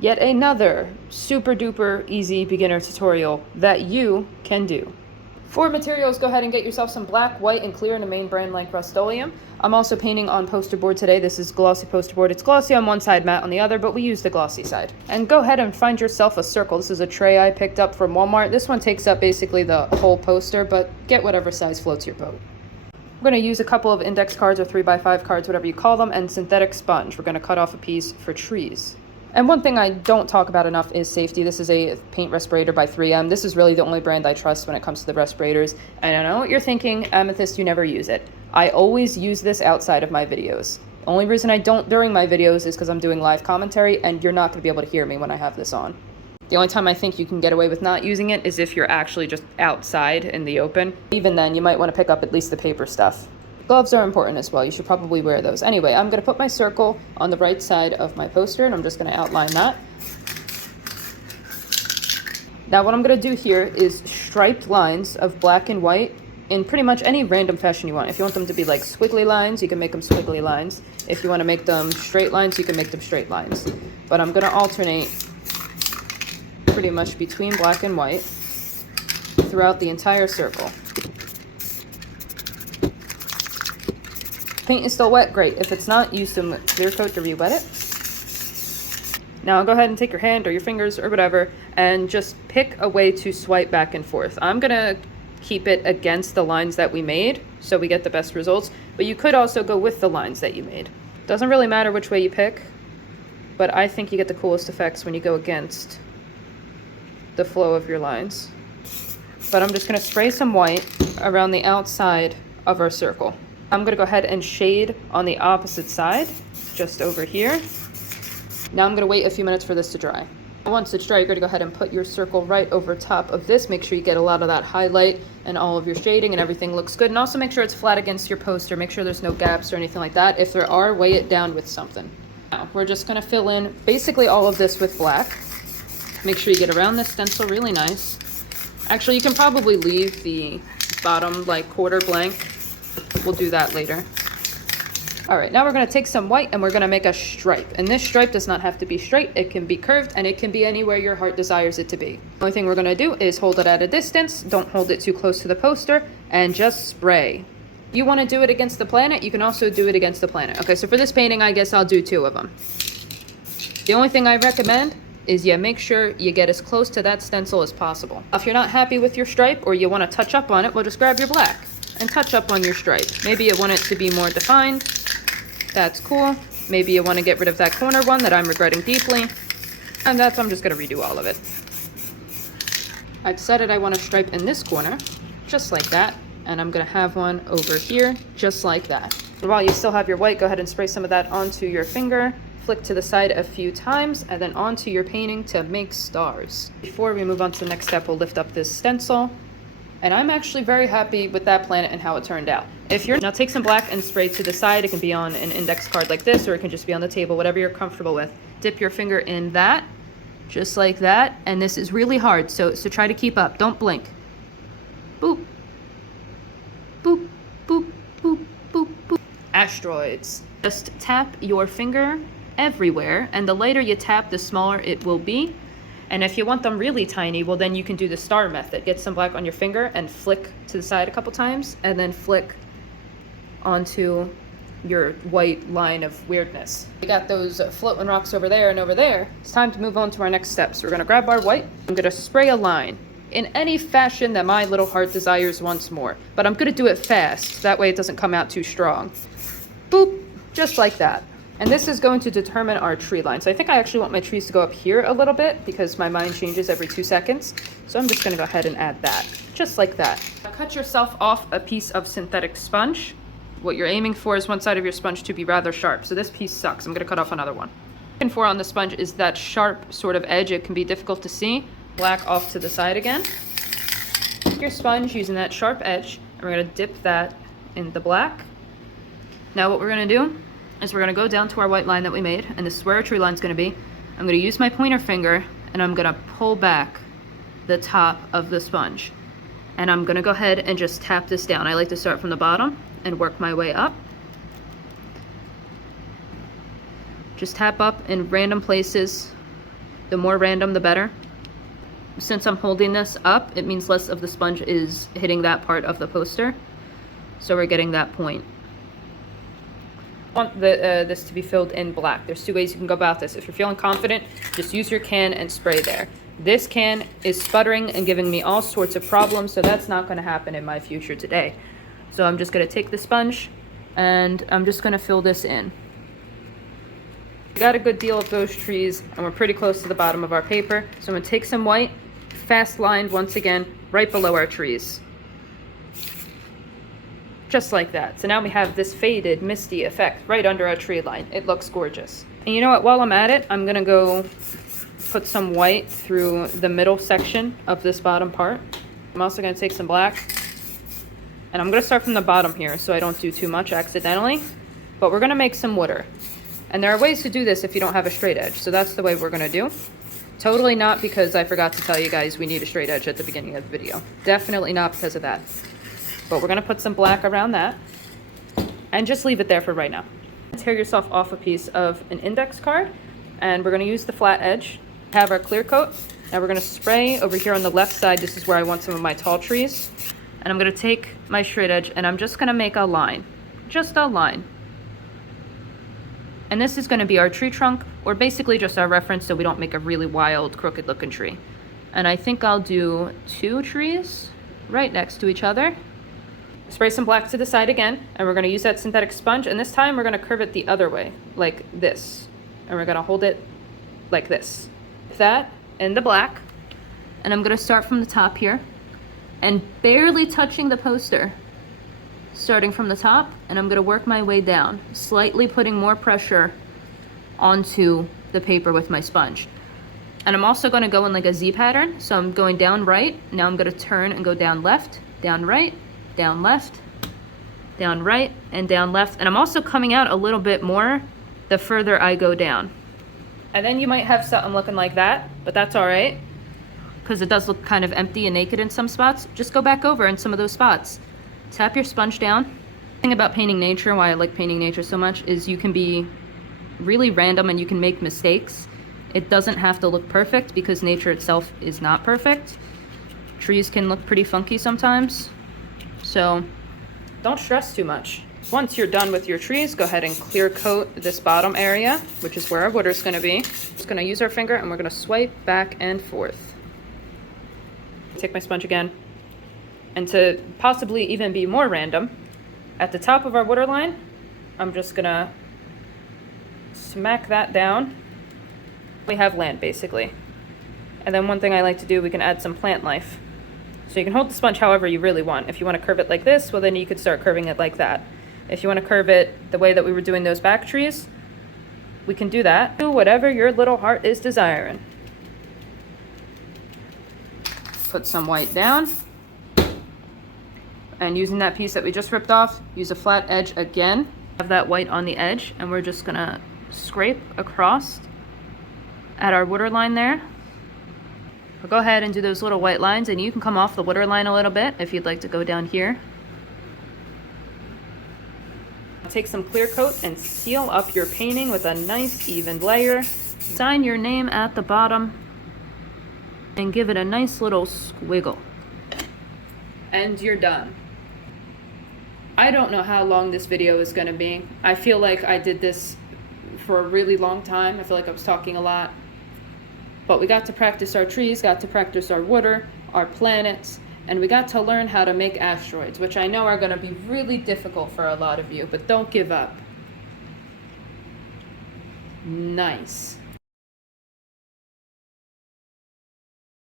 Yet another super duper easy beginner tutorial that you can do. For materials, go ahead and get yourself some black, white, and clear in a main brand like Rust-Oleum. I'm also painting on poster board today. This is glossy poster board. It's glossy on one side, matte on the other, but we use the glossy side. And go ahead and find yourself a circle. This is a tray I picked up from Walmart. This one takes up basically the whole poster, but get whatever size floats your boat. We're going to use a couple of index cards or 3x5 cards, whatever you call them, and synthetic sponge. We're going to cut off a piece for trees. And one thing I don't talk about enough is safety. This is a paint respirator by 3M. This is really the only brand I trust when it comes to the respirators. And I know what you're thinking, Amethyst, you never use it. I always use this outside of my videos. The only reason I don't during my videos is because I'm doing live commentary and you're not going to be able to hear me when I have this on. The only time I think you can get away with not using it is if you're actually just outside in the open. Even then, you might want to pick up at least the paper stuff. Gloves are important as well. You should probably wear those. Anyway, I'm going to put my circle on the right side of my poster, and I'm just going to outline that. Now, what I'm going to do here is striped lines of black and white in pretty much any random fashion you want. If you want them to be like squiggly lines, you can make them squiggly lines. If you want to make them straight lines, you can make them straight lines. But I'm going to alternate pretty much between black and white throughout the entire circle. Paint is still wet, great. If it's not, use some clear coat to re-wet it. Now go ahead and take your hand or your fingers or whatever and just pick a way to swipe back and forth. I'm gonna keep it against the lines that we made so we get the best results, but you could also go with the lines that you made. Doesn't really matter which way you pick, but I think you get the coolest effects when you go against the flow of your lines. But I'm just gonna spray some white around the outside of our circle. I'm going to go ahead and shade on the opposite side, just over here. Now I'm going to wait a few minutes for this to dry. Once it's dry, you're going to go ahead and put your circle right over top of this. Make sure you get a lot of that highlight and all of your shading and everything looks good. And also make sure it's flat against your poster. Make sure there's no gaps or anything like that. If there are, weigh it down with something. Now we're just going to fill in basically all of this with black. Make sure you get around this stencil really nice. Actually, you can probably leave the bottom like quarter blank. We'll do that later. All right, now we're going to take some white and we're going to make a stripe. And this stripe does not have to be straight. It can be curved and it can be anywhere your heart desires it to be. The only thing we're going to do is hold it at a distance. Don't hold it too close to the poster and just spray. You want to do it against the planet? You can also do it against the planet. Okay, so for this painting, I guess I'll do 2 of them. The only thing I recommend is make sure you get as close to that stencil as possible. If you're not happy with your stripe or you want to touch up on it, well, just grab your black and touch up on your stripe. Maybe you want it to be more defined. That's cool. Maybe you want to get rid of that corner one that I'm regretting deeply. And I'm just going to redo all of it. I decided I want to stripe in this corner, just like that. And I'm going to have one over here, just like that. And while you still have your white, go ahead and spray some of that onto your finger. Flick to the side a few times, and then onto your painting to make stars. Before we move on to the next step, we'll lift up this stencil. And I'm actually very happy with that planet and how it turned out. Now take some black and spray to the side. It can be on an index card like this, or it can just be on the table, whatever you're comfortable with. Dip your finger in that, just like that. And this is really hard, so try to keep up. Don't blink. Boop. Boop, boop, boop, boop, boop. Asteroids. Just tap your finger everywhere, and the lighter you tap, the smaller it will be. And if you want them really tiny, well, then you can do the star method. Get some black on your finger and flick to the side a couple times, and then flick onto your white line of weirdness. We got those floating rocks over there and over there. It's time to move on to our next steps. We're gonna grab our white. I'm gonna spray a line in any fashion that my little heart desires once more. But I'm gonna do it fast. That way it doesn't come out too strong. Boop, just like that. And this is going to determine our tree line. So I think I actually want my trees to go up here a little bit because my mind changes every 2 seconds. So I'm just gonna go ahead and add that, just like that. Now cut yourself off a piece of synthetic sponge. What you're aiming for is one side of your sponge to be rather sharp. So this piece sucks. I'm gonna cut off another one. What I'm looking for on the sponge is that sharp sort of edge. It can be difficult to see. Black off to the side again. Take your sponge using that sharp edge, and we're gonna dip that in the black. Now what we're gonna do is we're gonna go down to our white line that we made, and this is where our tree line's gonna be. I'm gonna use my pointer finger, and I'm gonna pull back the top of the sponge. And I'm gonna go ahead and just tap this down. I like to start from the bottom and work my way up. Just tap up in random places The more random, the better. Since I'm holding this up, it means less of the sponge is hitting that part of the poster. So we're getting that point. I want this to be filled in black. There's two ways you can go about this. If you're feeling confident, just use your can and spray there. This can is sputtering and giving me all sorts of problems, so that's not going to happen in my future today. So I'm just going to take the sponge and I'm just going to fill this in. We got a good deal of those trees and we're pretty close to the bottom of our paper. So I'm going to take some white, fast lined once again, right below our trees. Just like that. So now we have this faded, misty effect right under our tree line. It looks gorgeous. And you know what, while I'm at it, I'm gonna go put some white through the middle section of this bottom part. I'm also gonna take some black. And I'm gonna start from the bottom here so I don't do too much accidentally. But we're gonna make some water. And there are ways to do this if you don't have a straight edge. So that's the way we're gonna do. Totally not because I forgot to tell you guys we need a straight edge at the beginning of the video. Definitely not because of that. But we're gonna put some black around that and just leave it there for right now. Tear yourself off a piece of an index card and we're gonna use the flat edge. Have our clear coat. Now we're gonna spray over here on the left side. This is where I want some of my tall trees. And I'm gonna take my straight edge and I'm just gonna make a line, just a line. And this is gonna be our tree trunk, or basically just our reference so we don't make a really wild, crooked looking tree. And I think I'll do 2 trees right next to each other. Spray some black to the side again, and we're gonna use that synthetic sponge, and this time we're gonna curve it the other way, like this. And we're gonna hold it like this. That and the black, and I'm gonna start from the top here, and barely touching the poster. Starting from the top, and I'm gonna work my way down, slightly putting more pressure onto the paper with my sponge. And I'm also gonna go in like a Z pattern, so I'm going down right, now I'm gonna turn and go down left, down right, down left, down right, and down left. And I'm also coming out a little bit more the further I go down. And then you might have something looking like that, but that's all right, because it does look kind of empty and naked in some spots. Just go back over in some of those spots. Tap your sponge down. The thing about painting nature, why I like painting nature so much, is you can be really random and you can make mistakes. It doesn't have to look perfect because nature itself is not perfect. Trees can look pretty funky sometimes. So don't stress too much. Once you're done with your trees, go ahead and clear coat this bottom area, which is where our water's gonna be. Just gonna use our finger and we're gonna swipe back and forth. Take my sponge again. And to possibly even be more random, at the top of our water line, I'm just gonna smack that down. We have land basically. And then one thing I like to do, we can add some plant life. So you can hold the sponge however you really want. If you want to curve it like this, well then you could start curving it like that. If you want to curve it the way that we were doing those back trees, we can do that. Do whatever your little heart is desiring. Put some white down. And using that piece that we just ripped off, use a flat edge again. Have that white on the edge, and we're just gonna scrape across at our water line there. We'll go ahead and do those little white lines, and you can come off the water line a little bit if you'd like to go down here. Take some clear coat and seal up your painting with a nice even layer. Sign your name at the bottom and give it a nice little squiggle. And you're done. I don't know how long this video is gonna be. I feel like I did this for a really long time. I feel like I was talking a lot. But we got to practice our trees, got to practice our water, our planets, and we got to learn how to make asteroids, which I know are gonna be really difficult for a lot of you, but don't give up. Nice.